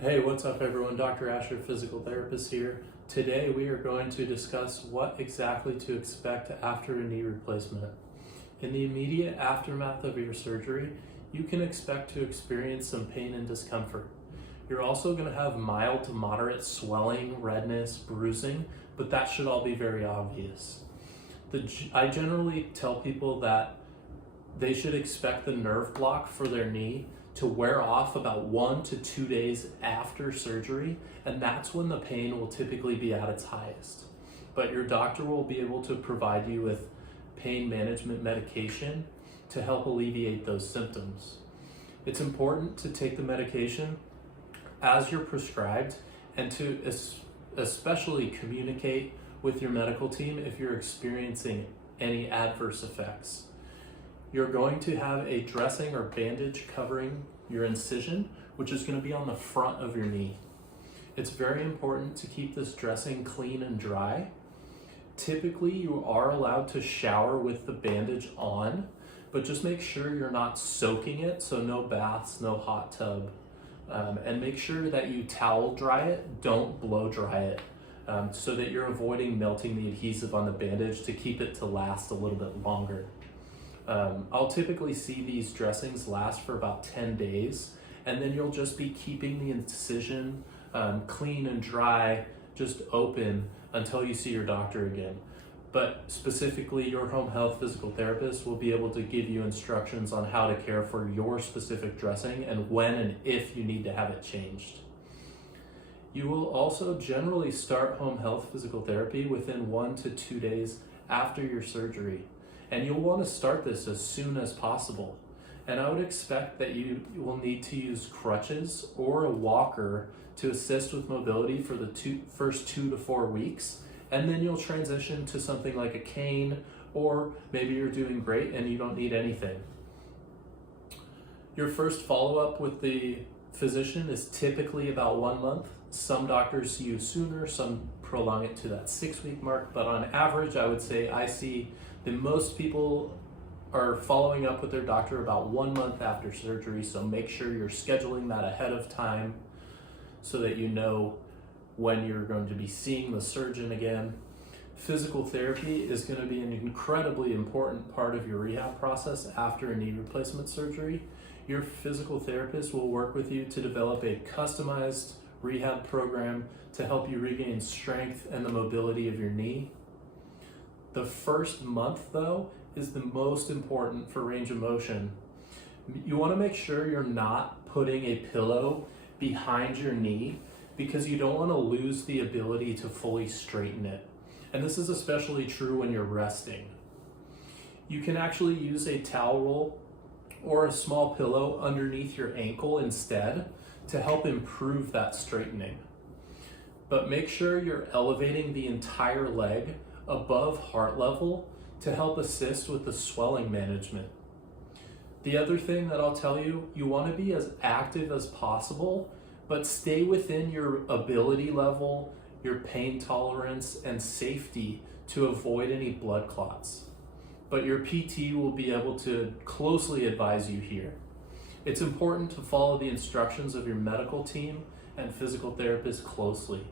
Hey, what's up everyone? Dr. Asher, physical therapist here. Today we are going to discuss what exactly to expect after a knee replacement. In the immediate aftermath of your surgery, you can expect to experience some pain and discomfort. You're also going to have mild to moderate swelling, redness, bruising, but that should all be very obvious. I generally tell people that they should expect the nerve block for their knee to wear off about 1 to 2 days after surgery, and that's when the pain will typically be at its highest. But your doctor will be able to provide you with pain management medication to help alleviate those symptoms. It's important to take the medication as you're prescribed and to especially communicate with your medical team if you're experiencing any adverse effects. You're going to have a dressing or bandage covering your incision, which is going to be on the front of your knee. It's very important to keep this dressing clean and dry. Typically, you are allowed to shower with the bandage on, but just make sure you're not soaking it, so no baths, no hot tub. And make sure that you towel dry it, don't blow dry it, so that you're avoiding melting the adhesive on the bandage to keep it to last a little bit longer. I'll typically see these dressings last for about 10 days, and then you'll just be keeping the incision clean and dry, just open until you see your doctor again. But specifically, your home health physical therapist will be able to give you instructions on how to care for your specific dressing and when and if you need to have it changed. You will also generally start home health physical therapy within 1 to 2 days after your surgery. And you'll want to start this as soon as possible. And I would expect that you will need to use crutches or a walker to assist with mobility for the first 2 to 4 weeks. And then you'll transition to something like a cane, or maybe you're doing great and you don't need anything. Your first follow-up with the physician is typically about 1 month. Some doctors see you sooner, some prolong it to that 6-week mark, but on average, I would say I see that most people are following up with their doctor about 1 month after surgery, so make sure you're scheduling that ahead of time so that you know when you're going to be seeing the surgeon again. Physical therapy is going to be an incredibly important part of your rehab process after a knee replacement surgery. Your physical therapist will work with you to develop a customized rehab program to help you regain strength and the mobility of your knee. The first month, though, is the most important for range of motion. You want to make sure you're not putting a pillow behind your knee because you don't want to lose the ability to fully straighten it. And this is especially true when you're resting. You can actually use a towel roll or a small pillow underneath your ankle instead to help improve that straightening. But make sure you're elevating the entire leg above heart level to help assist with the swelling management. The other thing that I'll tell you, you want to be as active as possible, but stay within your ability level, your pain tolerance, and safety to avoid any blood clots. But your PT will be able to closely advise you here. It's important to follow the instructions of your medical team and physical therapist closely.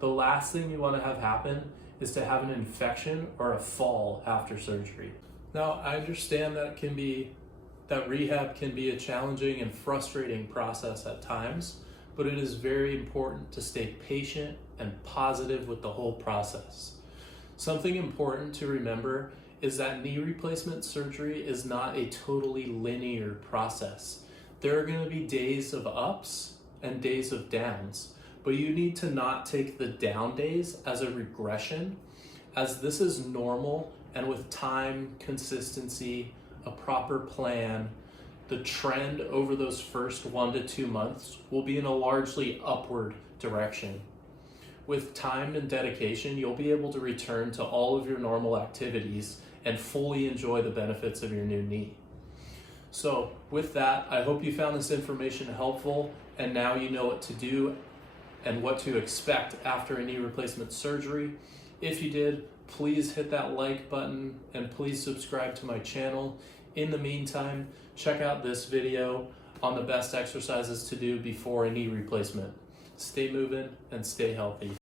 The last thing you want to have happen is to have an infection or a fall after surgery. Now, I understand that rehab can be a challenging and frustrating process at times, but it is very important to stay patient and positive with the whole process. Something important to remember is that knee replacement surgery is not a totally linear process. There are going to be days of ups and days of downs, but you need to not take the down days as a regression, as this is normal, and with time, consistency, a proper plan, the trend over those first 1 to 2 months will be in a largely upward direction. With time and dedication, you'll be able to return to all of your normal activities and fully enjoy the benefits of your new knee. So with that, I hope you found this information helpful, and now you know what to do and what to expect after a knee replacement surgery. If you did, please hit that like button and please subscribe to my channel. In the meantime, check out this video. on the best exercises to do before a knee replacement. Stay moving and stay healthy.